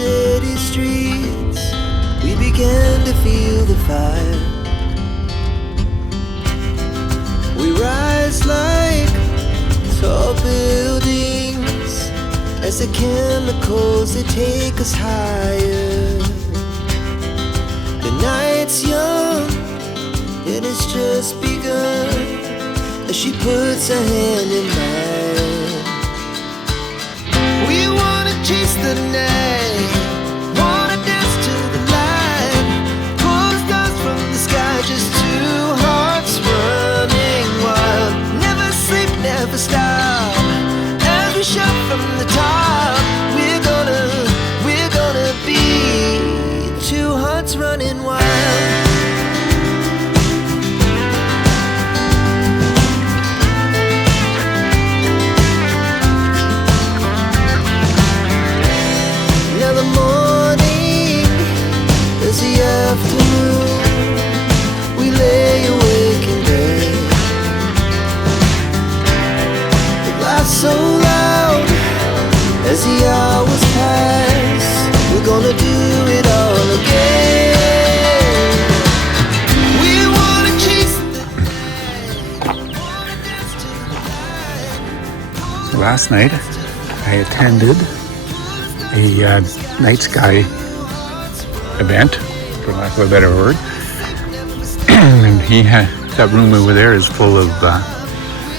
city streets, we began to feel the fire. We rise like tall buildings as the chemicals, they take us higher. The night's young and it's just begun as she puts her hand in mine. We wanna chase the night, wanna dance to the light, pull the stars from the sky, just two hearts running wild. Never sleep, never stop, as we shout from the top. We're gonna be two hearts running wild. Now the morning is the afternoon, we lay awake in bed. The laughs so loud as the hours pass, we're gonna do it all again. We wanna chase the night, wanna dance to the light. Last night I attended a night sky event, for lack of a better word. And that room over there is full of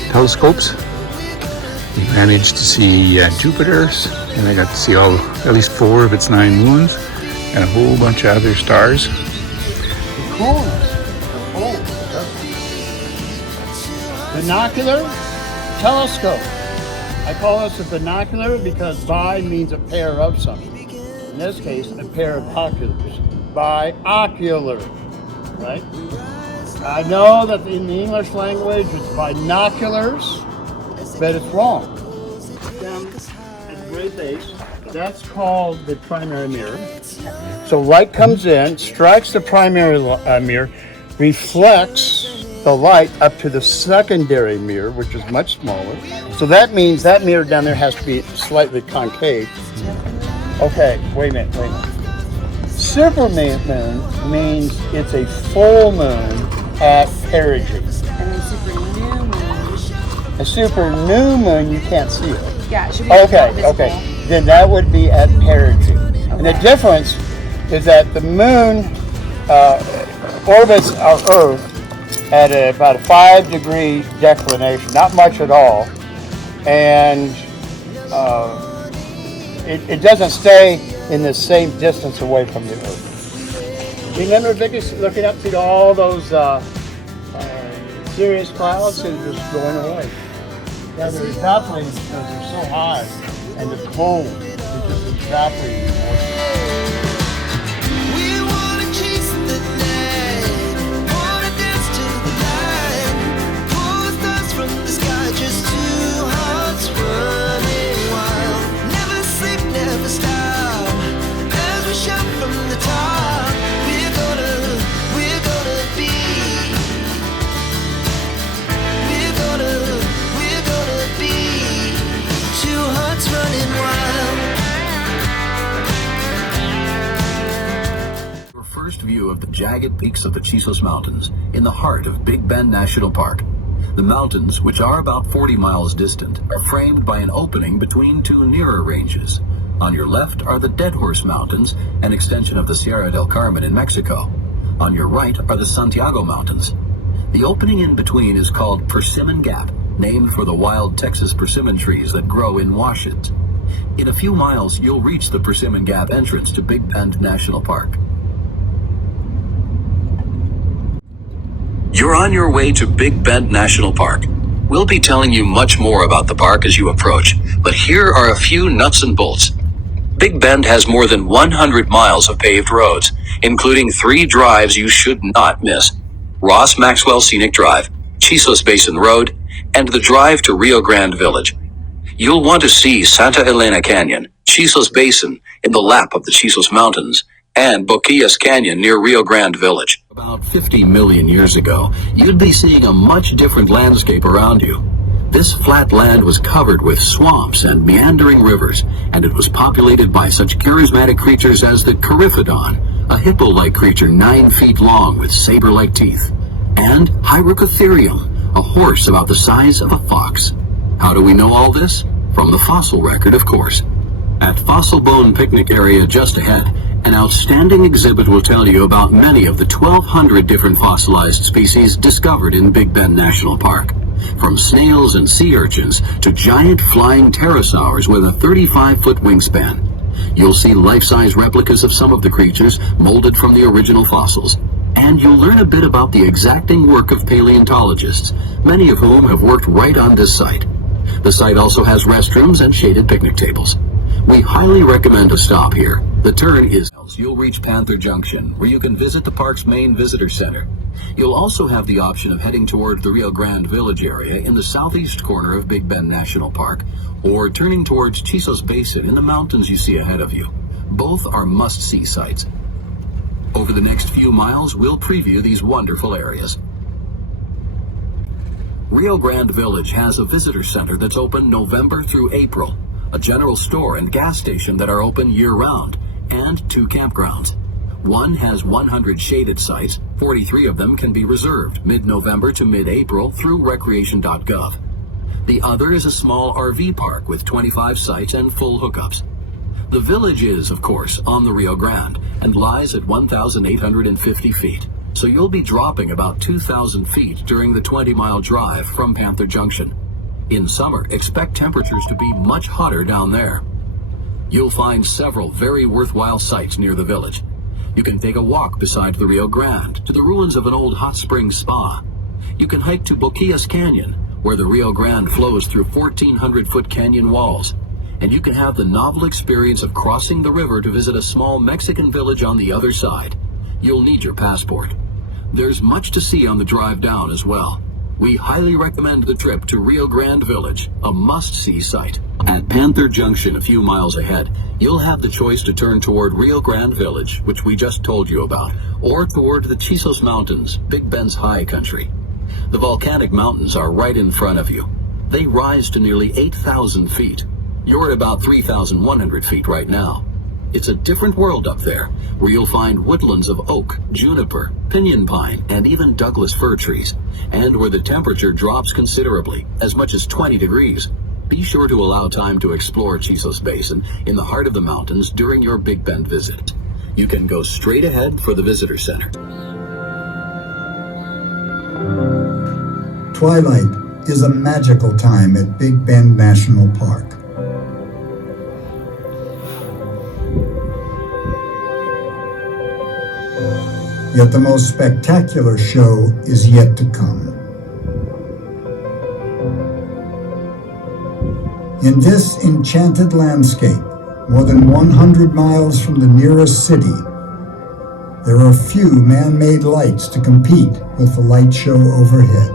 telescopes. We managed to see Jupiter's, and I got to see at least 4 of its 9 moons, and a whole bunch of other stars. Cool. Binocular telescope. I call this a binocular because bi means a pair of something. In this case, a pair of oculars. Binocular, right? I know that in the English language it's binoculars, but it's wrong. Down at the very base, that's called the primary mirror. So light comes in, strikes the primary mirror, reflects the light up to the secondary mirror, which is much smaller. So that means that mirror down there has to be slightly concave. Okay, wait a minute. Super moon means it's a full moon at perigee. And then super new moon. A super new moon, you can't see it. Yeah, it should be Okay. visible. Then that would be at perigee. And the difference is that the moon orbits our Earth at about a 5-degree declination, not much at all, and it doesn't stay in the same distance away from the Earth. Remember, Vicky, looking up through all those Sirius clouds and just going away. Yeah, they're evaporating because they're so high, and the cold is just evaporating. We wanna chase the night, wanna dance to the light, pull the stars from the sky, just two hearts running wild. Never sleep, never stop, as we shout from the top. We're gonna be, we're gonna be two hearts running wild. Your first view of the jagged peaks of the Chisos Mountains in the heart of Big Bend National Park. The mountains, which are about 40 miles distant, are framed by an opening between 2 nearer ranges. On your left are the Dead Horse Mountains, an extension of the Sierra del Carmen in Mexico. On your right are the Santiago Mountains. The opening in between is called Persimmon Gap, named for the wild Texas persimmon trees that grow in washes. In a few miles, you'll reach the Persimmon Gap entrance to Big Bend National Park. You're on your way to Big Bend National Park. We'll be telling you much more about the park as you approach, but here are a few nuts and bolts. Big Bend has more than 100 miles of paved roads, including 3 drives you should not miss: Ross Maxwell Scenic Drive, Chisos Basin Road, and the drive to Rio Grande Village. You'll want to see Santa Elena Canyon, Chisos Basin in the lap of the Chisos Mountains, and Boquillas Canyon near Rio Grande Village. About 50 million years ago, you'd be seeing a much different landscape around you. This flat land was covered with swamps and meandering rivers, and it was populated by such charismatic creatures as the Coryphodon, a hippo-like creature 9 feet long with saber-like teeth, and Hyracotherium, a horse about the size of a fox. How do we know all this? From the fossil record, of course. At Fossil Bone Picnic Area just ahead, an outstanding exhibit will tell you about many of the 1,200 different fossilized species discovered in Big Bend National Park. From snails and sea urchins to giant flying pterosaurs with a 35-foot wingspan. You'll see life-size replicas of some of the creatures molded from the original fossils. And you'll learn a bit about the exacting work of paleontologists, many of whom have worked right on this site. The site also has restrooms and shaded picnic tables. We highly recommend a stop here. The turn is... You'll reach Panther Junction, where you can visit the park's main visitor center. You'll also have the option of heading toward the Rio Grande Village area in the southeast corner of Big Bend National Park, or turning towards Chisos Basin in the mountains you see ahead of you. Both are must-see sites. Over the next few miles, we'll preview these wonderful areas. Rio Grande Village has a visitor center that's open November through April, a general store and gas station that are open year-round, and 2 campgrounds. One has 100 shaded sites. 43 of them can be reserved mid-November to mid-April through recreation.gov. The other is a small RV park with 25 sites and full hookups. The village is, of course, on the Rio Grande and lies at 1,850 feet, so you'll be dropping about 2,000 feet during the 20-mile drive from Panther Junction. In summer, expect temperatures to be much hotter down there. You'll find several very worthwhile sites near the village. You can take a walk beside the Rio Grande to the ruins of an old hot spring spa. You can hike to Boquillas Canyon, where the Rio Grande flows through 1,400-foot canyon walls. And you can have the novel experience of crossing the river to visit a small Mexican village on the other side. You'll need your passport. There's much to see on the drive down as well. We highly recommend the trip to Rio Grande Village, a must-see site. At Panther Junction, a few miles ahead, you'll have the choice to turn toward Rio Grande Village, which we just told you about, or toward the Chisos Mountains, Big Bend's high country. The volcanic mountains are right in front of you. They rise to nearly 8,000 feet. You're at about 3,100 feet right now. It's a different world up there, where you'll find woodlands of oak, juniper, pinyon pine, and even Douglas fir trees, and where the temperature drops considerably, as much as 20 degrees. Be sure to allow time to explore Chisos Basin in the heart of the mountains during your Big Bend visit. You can go straight ahead for the visitor center. Twilight is a magical time at Big Bend National Park. Yet the most spectacular show is yet to come. In this enchanted landscape, more than 100 miles from the nearest city, there are few man-made lights to compete with the light show overhead.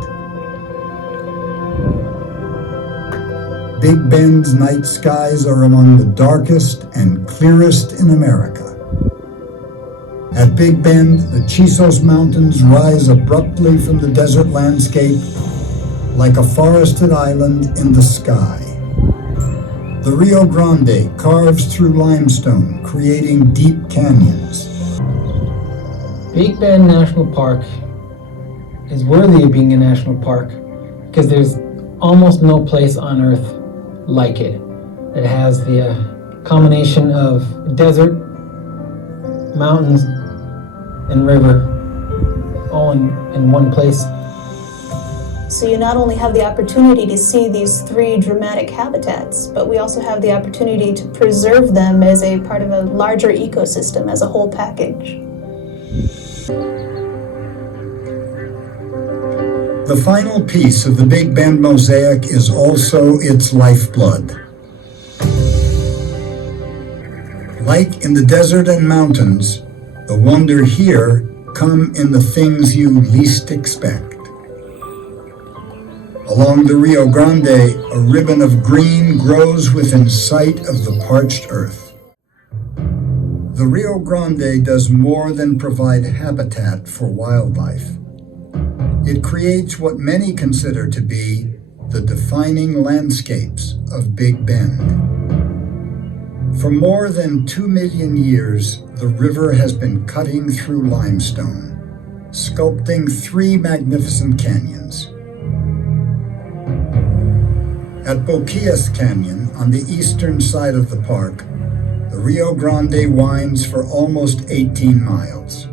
Big Bend's night skies are among the darkest and clearest in America. At Big Bend, the Chisos Mountains rise abruptly from the desert landscape like a forested island in the sky. The Rio Grande carves through limestone, creating deep canyons. Big Bend National Park is worthy of being a national park because there's almost no place on earth like it. It has the combination of desert, mountains, and river all in one place. So you not only have the opportunity to see these 3 dramatic habitats, but we also have the opportunity to preserve them as a part of a larger ecosystem, as a whole package. The final piece of the Big Bend mosaic is also its lifeblood. Like in the desert and mountains, the wonder here come in the things you least expect. Along the Rio Grande, a ribbon of green grows within sight of the parched earth. The Rio Grande does more than provide habitat for wildlife. It creates what many consider to be the defining landscapes of Big Bend. For more than 2 million years, the river has been cutting through limestone, sculpting 3 magnificent canyons. At Boquillas Canyon, on the eastern side of the park, the Rio Grande winds for almost 18 miles.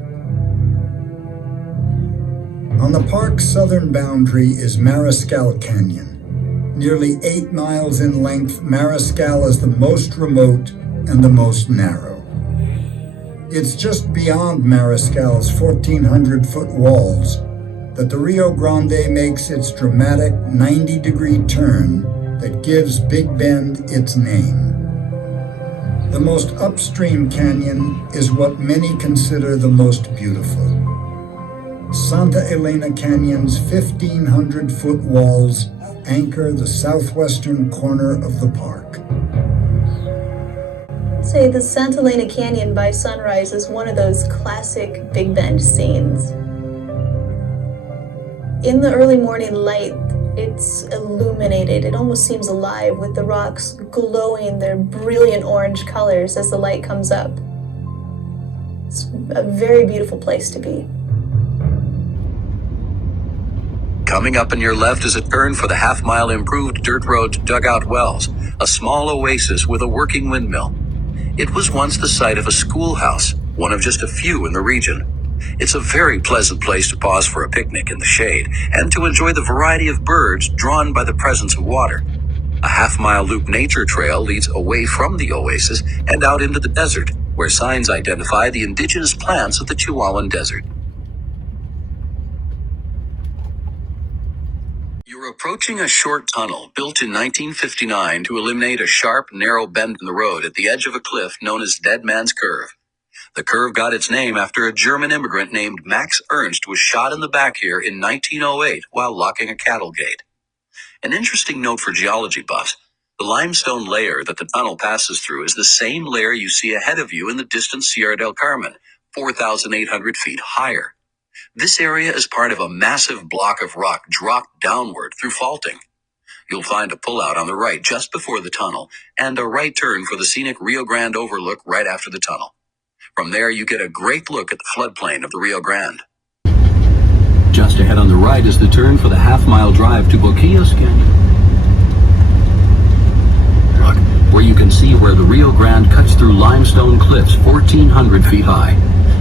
On the park's southern boundary is Mariscal Canyon. Nearly 8 miles in length, Mariscal is the most remote and the most narrow. It's just beyond Mariscal's 1,400-foot walls that the Rio Grande makes its dramatic 90-degree turn that gives Big Bend its name. The most upstream canyon is what many consider the most beautiful. Santa Elena Canyon's 1,500-foot walls anchor the southwestern corner of the park. Say the Santa Elena Canyon by sunrise is one of those classic Big Bend scenes. In the early morning light, it's illuminated. It almost seems alive with the rocks glowing their brilliant orange colors as the light comes up. It's a very beautiful place to be. Coming up on your left is a turn for the half-mile improved dirt road to Dugout Wells, a small oasis with a working windmill. It was once the site of a schoolhouse, one of just a few in the region. It's a very pleasant place to pause for a picnic in the shade and to enjoy the variety of birds drawn by the presence of water. A half-mile loop nature trail leads away from the oasis and out into the desert, where signs identify the indigenous plants of the Chihuahuan Desert. You're approaching a short tunnel built in 1959 to eliminate a sharp, narrow bend in the road at the edge of a cliff known as Dead Man's Curve. The curve got its name after a German immigrant named Max Ernst was shot in the back here in 1908 while locking a cattle gate. An interesting note for geology buffs: the limestone layer that the tunnel passes through is the same layer you see ahead of you in the distant Sierra del Carmen, 4,800 feet higher. This area is part of a massive block of rock dropped downward through faulting. You'll find a pullout on the right just before the tunnel, and a right turn for the scenic Rio Grande overlook right after the tunnel. From there, you get a great look at the floodplain of the Rio Grande. Just ahead on the right is the turn for the half-mile drive to Boquillas Canyon, where you can see where the Rio Grande cuts through limestone cliffs 1,400 feet high.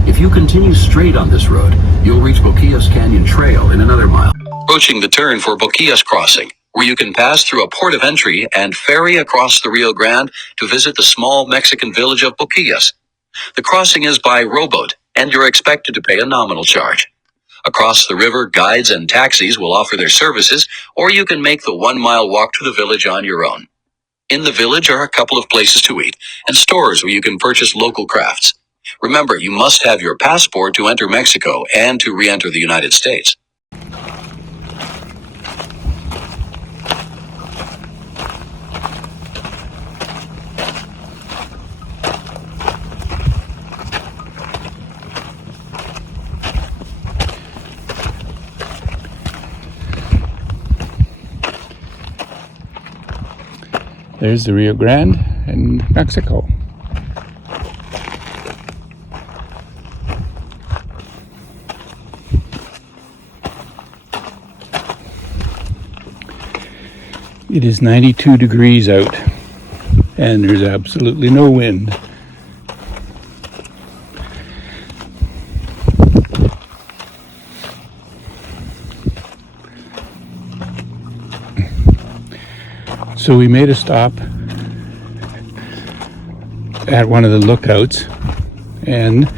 If you continue straight on this road, you'll reach Boquillas Canyon Trail in another mile. Approaching the turn for Boquillas Crossing, where you can pass through a port of entry and ferry across the Rio Grande to visit the small Mexican village of Boquillas. The crossing is by rowboat, and you're expected to pay a nominal charge. Across the river, guides and taxis will offer their services, or you can make the 1-mile walk to the village on your own. In the village are a couple of places to eat, and stores where you can purchase local crafts. Remember, you must have your passport to enter Mexico and to re-enter the United States. There's the Rio Grande in Mexico. It is 92 degrees out, and there's absolutely no wind. So we made a stop at one of the lookouts, and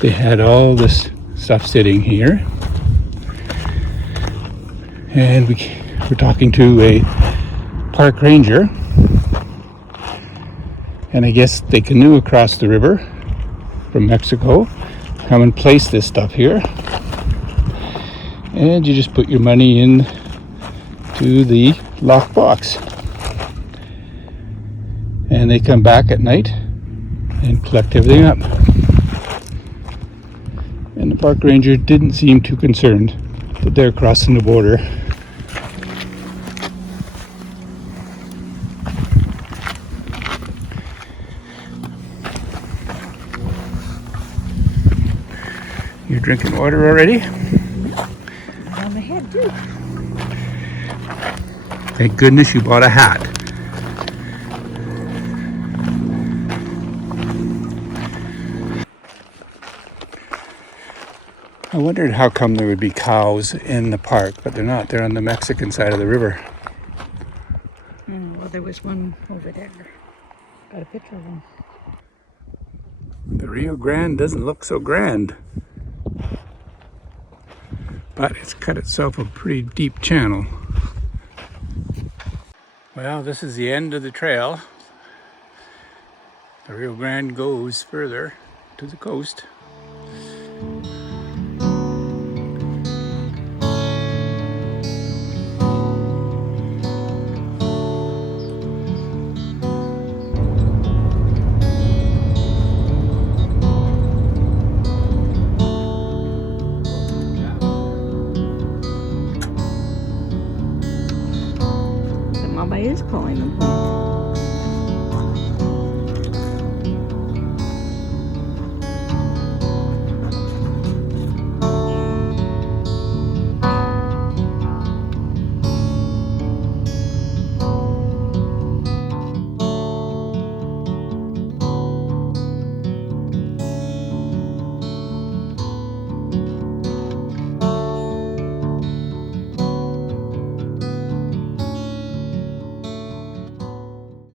they had all this stuff sitting here. And we were talking to a park ranger, and I guess they canoe across the river from Mexico, come and place this stuff here, and you just put your money in to the locked box. And they come back at night and collect everything up. And the park ranger didn't seem too concerned that they're crossing the border. You drinking water already? On the head, too. Thank goodness you bought a hat. I wondered how come there would be cows in the park, but they're not. They're on the Mexican side of the river. Well, there was one over there. Got a picture of him. The Rio Grande doesn't look so grand, but it's cut itself a pretty deep channel. Well, this is the end of the trail. The Rio Grande goes further to the coast. The mama is calling them home.